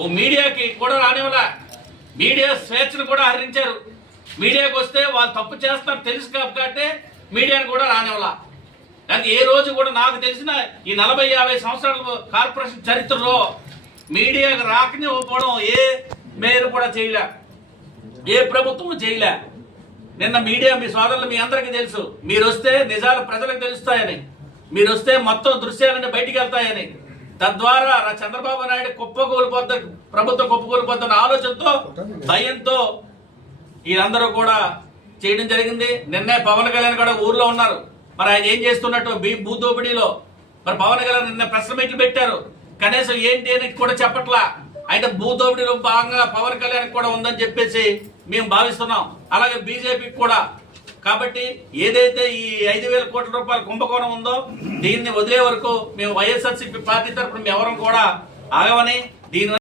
ఓ మీడియాకి కూడా రానివ్వలా, మీడియా స్వేచ్ఛను కూడా హరించారు. మీడియాకి వస్తే వాళ్ళు తప్పు చేస్తారు తెలుసు కాబట్టి మీడియాను కూడా రానివ్వలా. కానీ ఏ రోజు కూడా నాకు తెలిసిన ఈ 40-50 సంవత్సరాల కార్పొరేషన్ చరిత్రలో మీడియాకు రాకనివ్వకపోవడం ఏ మేయర్ కూడా చేయలే, ఏ ప్రభుత్వం చేయలే. నిన్న మీడియా మీ సోదరులు మీ అందరికీ తెలుసు, మీరు వస్తే నిజాలు ప్రజలకు తెలుస్తాయని, మీరు వస్తే మొత్తం దృశ్యాలన్నీ బయటికి వెళ్తాయని, తద్వారా చంద్రబాబు నాయుడు కుప్పకూలిపోద్ద ప్రభుత్వం కుప్పకూలిపోతున్న ఆలోచనతో భయంతో వీళ్ళందరూ కూడా చేయడం జరిగింది. నిన్నే పవన్ కళ్యాణ్ కూడా ఊర్లో ఉన్నారు. మరి ఆయన ఏం చేస్తున్నట్టు భూదోపిడీలో మరి పవన్ కళ్యాణ్ నిన్న ప్రెస్ మీట్లు పెట్టారు, కనీసం ఏంటి అని కూడా చెప్పట్లా. అయితే భూదోపిడీలో భాగంగా పవన్ కళ్యాణ్ కూడా ఉందని చెప్పేసి మేము భావిస్తున్నాం, అలాగే బీజేపీకి కూడా. కాబట్టి ఏదైతే ఈ 5,000 కోట్ల రూపాయల కుంభకోణం ఉందో దీన్ని వదిలే వరకు మేము వైఎస్ఆర్సీపీ పార్టీ తరఫున మేము ఎవరం కూడా ఆగమని దీని